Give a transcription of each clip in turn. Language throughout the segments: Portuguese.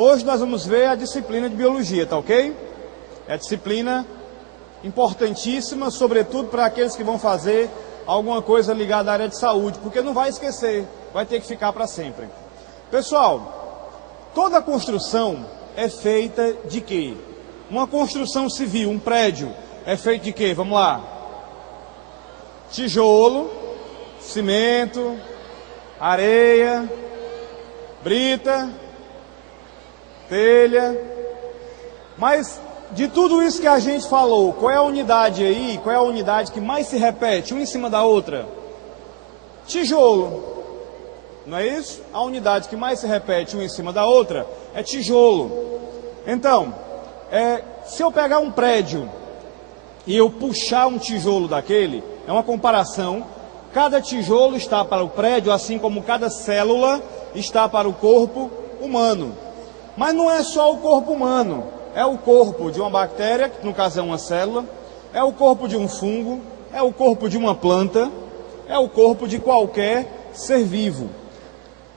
Hoje nós vamos ver a disciplina de biologia, tá ok? É a disciplina importantíssima, sobretudo para aqueles que vão fazer alguma coisa ligada à área de saúde, porque não vai esquecer, vai ter que ficar para sempre. Pessoal, toda construção é feita de quê? Uma construção civil, um prédio, é feito de quê? Vamos lá. Tijolo, cimento, areia, brita, telha. Mas de tudo isso que a gente falou, qual é a unidade aí? Qual é a unidade que mais se repete, uma em cima da outra? Tijolo. Não é isso? A unidade que mais se repete, uma em cima da outra, é tijolo. Então, se eu pegar um prédio e eu puxar um tijolo daquele, é uma comparação, cada tijolo está para o prédio, assim como cada célula está para o corpo humano. Mas não é só o corpo humano, é o corpo de uma bactéria, que no caso é uma célula, é o corpo de um fungo, é o corpo de uma planta, é o corpo de qualquer ser vivo.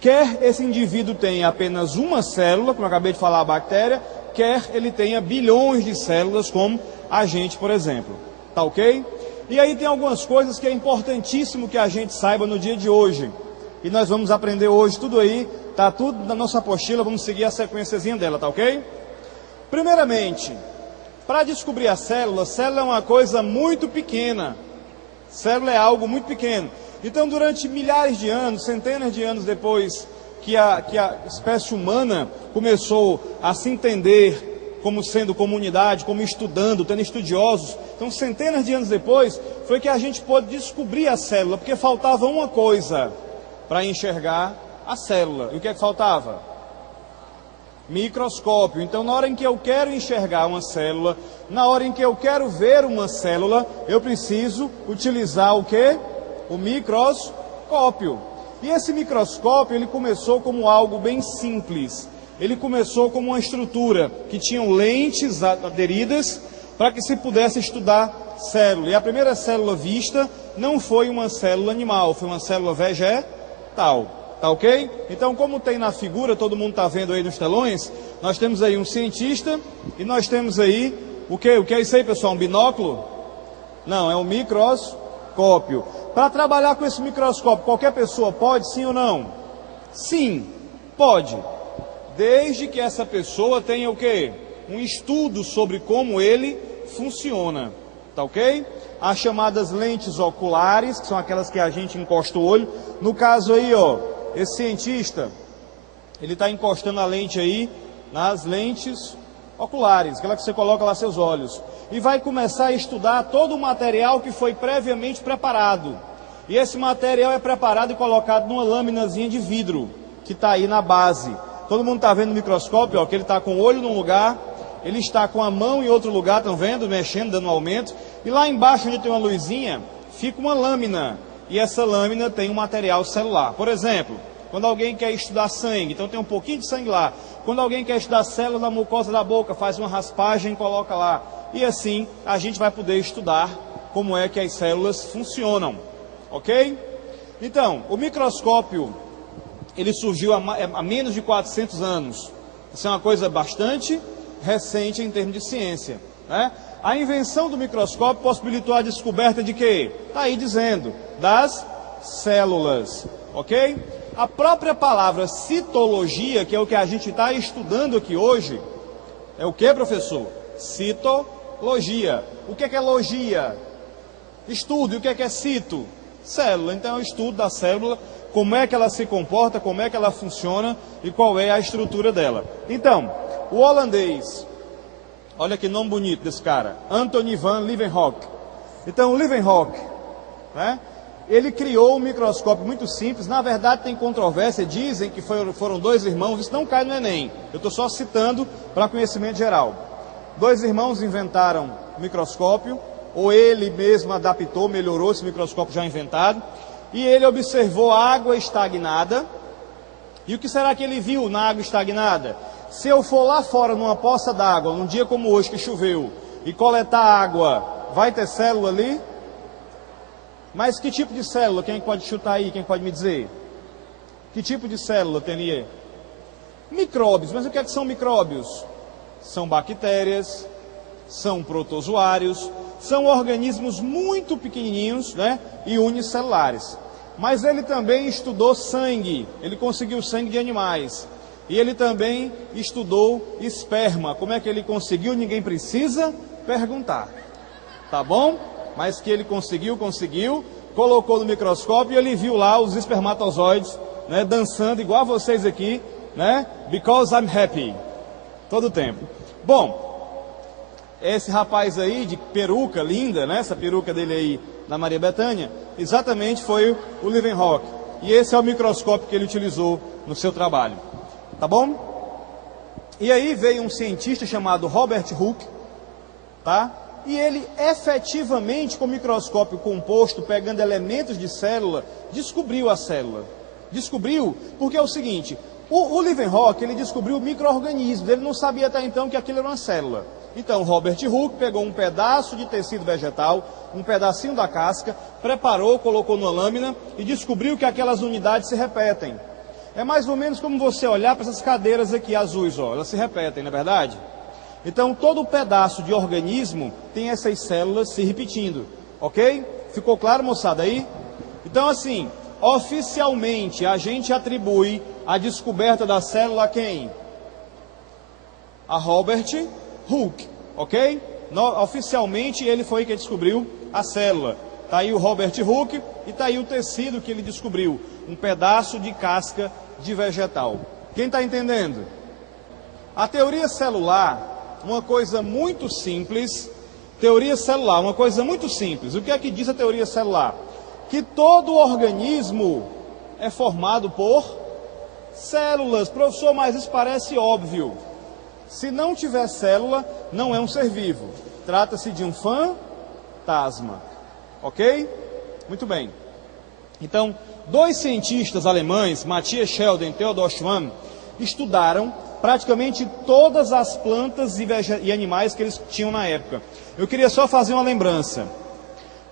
Quer esse indivíduo tenha apenas uma célula, como eu acabei de falar, a bactéria, quer ele tenha bilhões de células, como a gente, por exemplo. Tá ok? E aí tem algumas coisas que é importantíssimo que a gente saiba no dia de hoje. E nós vamos aprender hoje tudo aí, tá tudo na nossa apostila, vamos seguir a sequenciazinha dela, tá ok? Primeiramente, para descobrir a célula é uma coisa muito pequena. Célula é algo muito pequeno. Então, durante milhares de anos, centenas de anos depois que a espécie humana começou a se entender como sendo comunidade, como estudando, tendo estudiosos, então centenas de anos depois, foi que a gente pôde descobrir a célula, porque faltava uma coisa para enxergar a célula. E o que é que faltava? Microscópio. Então, na hora em que eu quero enxergar uma célula, na hora em que eu quero ver uma célula, eu preciso utilizar o quê? O microscópio. E esse microscópio, ele começou como algo bem simples. Ele começou como uma estrutura que tinham lentes aderidas para que se pudesse estudar célula. E a primeira célula vista não foi uma célula animal, foi uma célula vegetal. Tá ok? Então, como tem na figura, todo mundo está vendo aí nos telões, nós temos aí um cientista e nós temos aí, o que é isso aí, pessoal? Um binóculo? Não, é um microscópio. Para trabalhar com esse microscópio, qualquer pessoa pode, sim ou não? Sim, pode. Desde que essa pessoa tenha o quê? Um estudo sobre como ele funciona. Tá ok? As chamadas lentes oculares, que são aquelas que a gente encosta o olho. No caso aí, ó, esse cientista, ele está encostando a lente aí nas lentes oculares, aquela que você coloca lá seus olhos. E vai começar a estudar todo o material que foi previamente preparado. E esse material é preparado e colocado numa laminazinha de vidro, que está aí na base. Todo mundo está vendo no microscópio, ó, que ele está com o olho num lugar, ele está com a mão em outro lugar, estão vendo? Mexendo, dando um aumento. E lá embaixo, onde tem uma luzinha, fica uma lâmina. E essa lâmina tem um material celular. Por exemplo, quando alguém quer estudar sangue, então tem um pouquinho de sangue lá. Quando alguém quer estudar célula da mucosa da boca, faz uma raspagem e coloca lá. E assim a gente vai poder estudar como é que as células funcionam. Ok? Então, o microscópio, ele surgiu há menos de 400 anos. Isso é uma coisa bastante recente em termos de ciência, né? A invenção do microscópio possibilitou a descoberta de quê? Está aí dizendo, das células, ok? A própria palavra citologia, que é o que a gente está estudando aqui hoje, é o que, professor? Citologia. O que é logia? Estudo. E o que é cito? Célula. Então é o estudo da célula, como é que ela se comporta, como é que ela funciona e qual é a estrutura dela. Então, o holandês, olha que nome bonito desse cara, Anthony van Leeuwenhoek. Então, o Leeuwenhoek, né, ele criou um microscópio muito simples. Na verdade, tem controvérsia, dizem que foram dois irmãos, isso não cai no Enem, eu estou só citando para conhecimento geral. Dois irmãos inventaram o microscópio, ou ele mesmo adaptou, melhorou esse microscópio já inventado, e ele observou água estagnada. E o que será que ele viu na água estagnada? Se eu for lá fora numa poça d'água, num dia como hoje que choveu, e coletar água, vai ter célula ali? Mas que tipo de célula? Quem pode chutar aí? Quem pode me dizer? Que tipo de célula teria? Micróbios, mas o que é que são micróbios? São bactérias, são protozoários, são organismos muito pequenininhos, né, e unicelulares. Mas ele também estudou sangue, ele conseguiu sangue de animais. E ele também estudou esperma. Como é que ele conseguiu? Ninguém precisa perguntar. Tá bom? Mas que ele conseguiu, colocou no microscópio e ele viu lá os espermatozoides, né, dançando igual a vocês aqui, né? Because I'm happy. Todo o tempo. Bom, esse rapaz aí de peruca linda, né? Essa peruca dele aí na Maria Bethânia, exatamente foi o Leeuwenhoek. E esse é o microscópio que ele utilizou no seu trabalho. Tá bom? E aí veio um cientista chamado Robert Hooke, tá? E ele efetivamente, com o microscópio composto, pegando elementos de célula, descobriu a célula. Descobriu porque é o seguinte, o Leeuwenhoek, ele descobriu micro-organismos, ele não sabia até então que aquilo era uma célula. Então, Robert Hooke pegou um pedaço de tecido vegetal, um pedacinho da casca, preparou, colocou numa lâmina e descobriu que aquelas unidades se repetem. É mais ou menos como você olhar para essas cadeiras aqui azuis, ó, elas se repetem, não é verdade? Então, todo pedaço de organismo tem essas células se repetindo, ok? Ficou claro, moçada, aí? Então, assim, oficialmente, a gente atribui a descoberta da célula a quem? A Robert Hooke, ok? Oficialmente, ele foi quem descobriu a célula. Está aí o Robert Hooke e está aí o tecido que ele descobriu, um pedaço de casca de vegetal. Quem está entendendo? A teoria celular, uma coisa muito simples. Teoria celular, uma coisa muito simples. O que é que diz a teoria celular? Que todo organismo é formado por células. Professor, mas isso parece óbvio. Se não tiver célula, não é um ser vivo. Trata-se de um fantasma. Ok? Muito bem. Então, dois cientistas alemães, Matthias Sheldon e Theodor Schwann, estudaram praticamente todas as plantas e animais que eles tinham na época. Eu queria só fazer uma lembrança.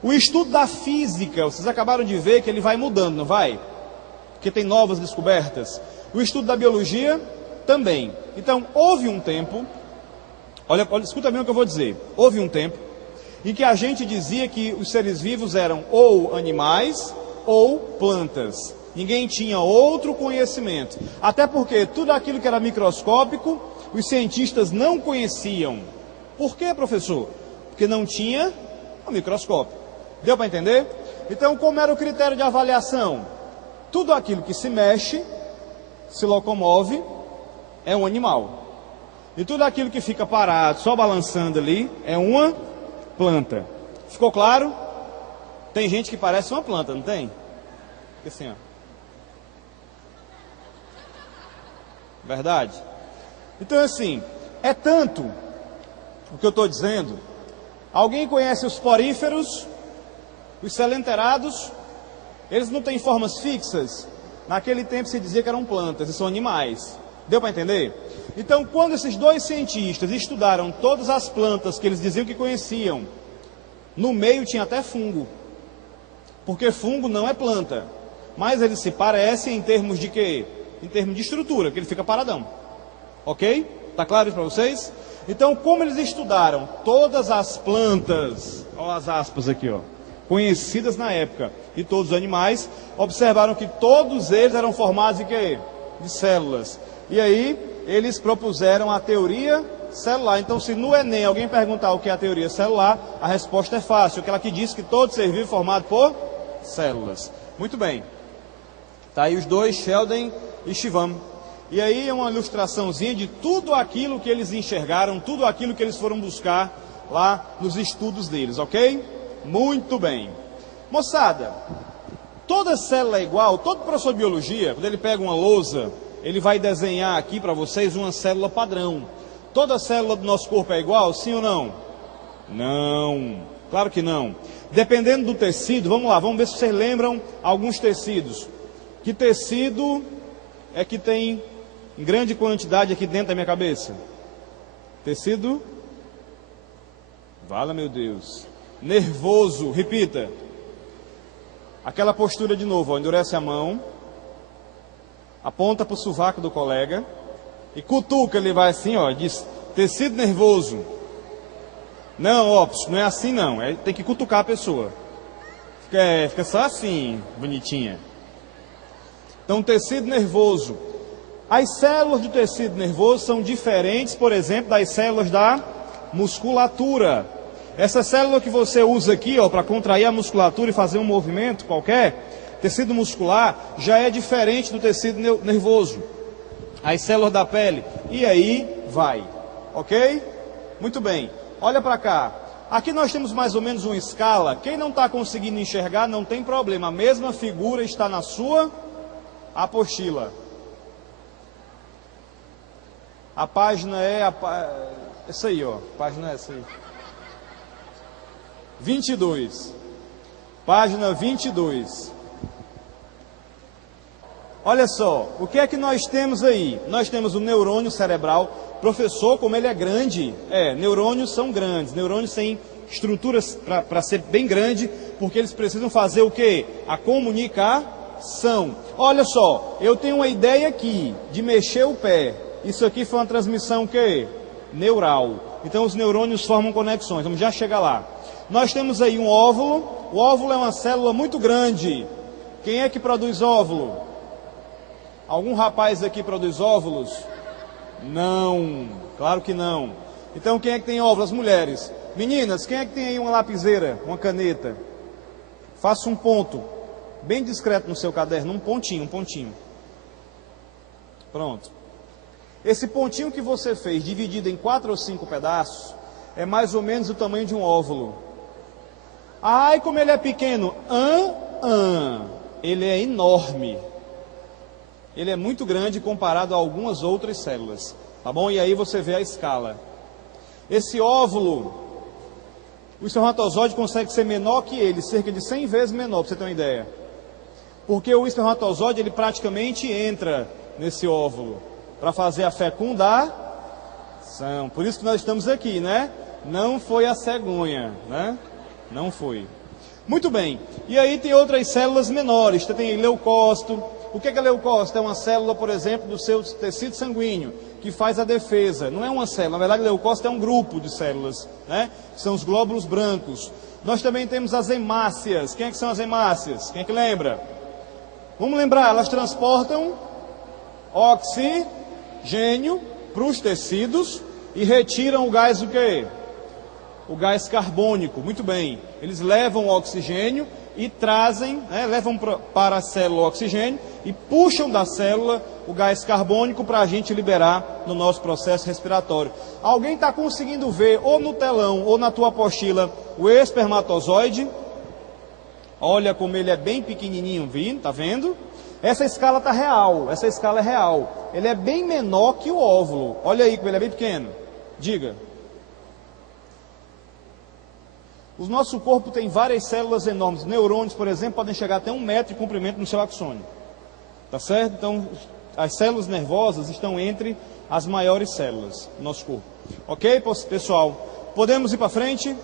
O estudo da física, vocês acabaram de ver que ele vai mudando, não vai? Porque tem novas descobertas. O estudo da biologia também. Então, houve um tempo, olha, escuta bem o que eu vou dizer. Houve um tempo em que a gente dizia que os seres vivos eram ou animais ou plantas. Ninguém tinha outro conhecimento. Até porque tudo aquilo que era microscópico, os cientistas não conheciam. Por quê, professor? Porque não tinha o microscópio. Deu para entender? Então, como era o critério de avaliação? Tudo aquilo que se mexe, se locomove, é um animal. E tudo aquilo que fica parado, só balançando ali, é uma planta. Ficou claro? Tem gente que parece uma planta, não tem? Assim, ó. Verdade? Então, assim, é tanto o que eu estou dizendo. Alguém conhece os poríferos? Os selenterados? Eles não têm formas fixas? Naquele tempo se dizia que eram plantas, e são animais. Deu para entender? Então, quando esses dois cientistas estudaram todas as plantas que eles diziam que conheciam, no meio tinha até fungo. Porque fungo não é planta. Mas eles se parecem em termos de quê? Em termos de estrutura, que ele fica paradão. Ok? Está claro isso para vocês? Então, como eles estudaram todas as plantas, olha as aspas aqui, ó, conhecidas na época, e todos os animais, observaram que todos eles eram formados de quê? De células. E aí, eles propuseram a teoria celular. Então, se no Enem alguém perguntar o que é a teoria celular, a resposta é fácil, aquela que diz que todo ser vivo é formado por células. Muito bem. Está aí os dois, Sheldon e Schwann. E aí é uma ilustraçãozinha de tudo aquilo que eles enxergaram, tudo aquilo que eles foram buscar lá nos estudos deles, ok? Muito bem. Moçada, toda célula é igual, todo professor de biologia, quando ele pega uma lousa, ele vai desenhar aqui para vocês uma célula padrão. Toda célula do nosso corpo é igual, sim ou não? Não, claro que não. Dependendo do tecido, vamos lá, vamos ver se vocês lembram alguns tecidos. Que tecido é que tem em grande quantidade aqui dentro da minha cabeça? Tecido? Vala, meu Deus. Nervoso, repita. Aquela postura de novo, ó, endurece a mão, aponta para o sovaco do colega e cutuca, ele vai assim, ó, diz tecido nervoso. Não, ó, não é assim não, tem que cutucar a pessoa. Fica só assim, bonitinha. Então, tecido nervoso. As células do tecido nervoso são diferentes, por exemplo, das células da musculatura. Essa célula que você usa aqui, ó, para contrair a musculatura e fazer um movimento qualquer, tecido muscular, já é diferente do tecido nervoso. As células da pele. E aí vai. Ok? Muito bem. Olha para cá. Aqui nós temos mais ou menos uma escala. Quem não está conseguindo enxergar, não tem problema. A mesma figura está na sua apostila. A página é essa aí, ó. A página é essa aí. 22. Página 22. Olha só, o que é que nós temos aí? Nós temos o neurônio cerebral. Professor, como ele é grande, neurônios são grandes, neurônios têm estruturas para ser bem grande, porque eles precisam fazer o quê? A comunicação. Olha só, eu tenho uma ideia aqui de mexer o pé. Isso aqui foi uma transmissão o quê? Neural. Então os neurônios formam conexões, vamos já chegar lá. Nós temos aí um óvulo. O óvulo é uma célula muito grande. Quem é que produz óvulo? Algum rapaz aqui produz óvulos? Não, claro que não. Então quem é que tem óvulos? As mulheres. Meninas, quem é que tem aí uma lapiseira, uma caneta? Faça um ponto, bem discreto no seu caderno, um pontinho. Pronto. Esse pontinho que você fez, dividido em 4 ou 5 pedaços, é mais ou menos o tamanho de um óvulo. Ai, como ele é pequeno. Ele é enorme. Ele é muito grande comparado a algumas outras células, tá bom? E aí você vê a escala. Esse óvulo, o espermatozoide consegue ser menor que ele, cerca de 100 vezes menor, para você ter uma ideia. Porque o espermatozoide, ele praticamente entra nesse óvulo para fazer a fecundação. Por isso que nós estamos aqui, né? Não foi a cegonha, né? Não foi. Muito bem. E aí tem outras células menores. Você tem leucócito. O que é leucócito? É uma célula, por exemplo, do seu tecido sanguíneo, que faz a defesa. Não é uma célula, na verdade, leucócito é um grupo de células, né? São os glóbulos brancos. Nós também temos as hemácias. Quem é que são as hemácias? Quem é que lembra? Vamos lembrar, elas transportam oxigênio para os tecidos e retiram o gás o quê? O gás carbônico. Muito bem. Eles levam o oxigênio e trazem, levam para a célula o oxigênio e puxam da célula o gás carbônico para a gente liberar no nosso processo respiratório. Alguém está conseguindo ver, ou no telão, ou na tua apostila, o espermatozoide? Olha como ele é bem pequenininho, tá vendo? Essa escala está real, essa escala é real. Ele é bem menor que o óvulo. Olha aí como ele é bem pequeno. Diga. O nosso corpo tem várias células enormes. Neurônios, por exemplo, podem chegar até 1 metro de comprimento no seu axônio. Tá certo? Então, as células nervosas estão entre as maiores células do nosso corpo. Ok, pessoal? Podemos ir para frente?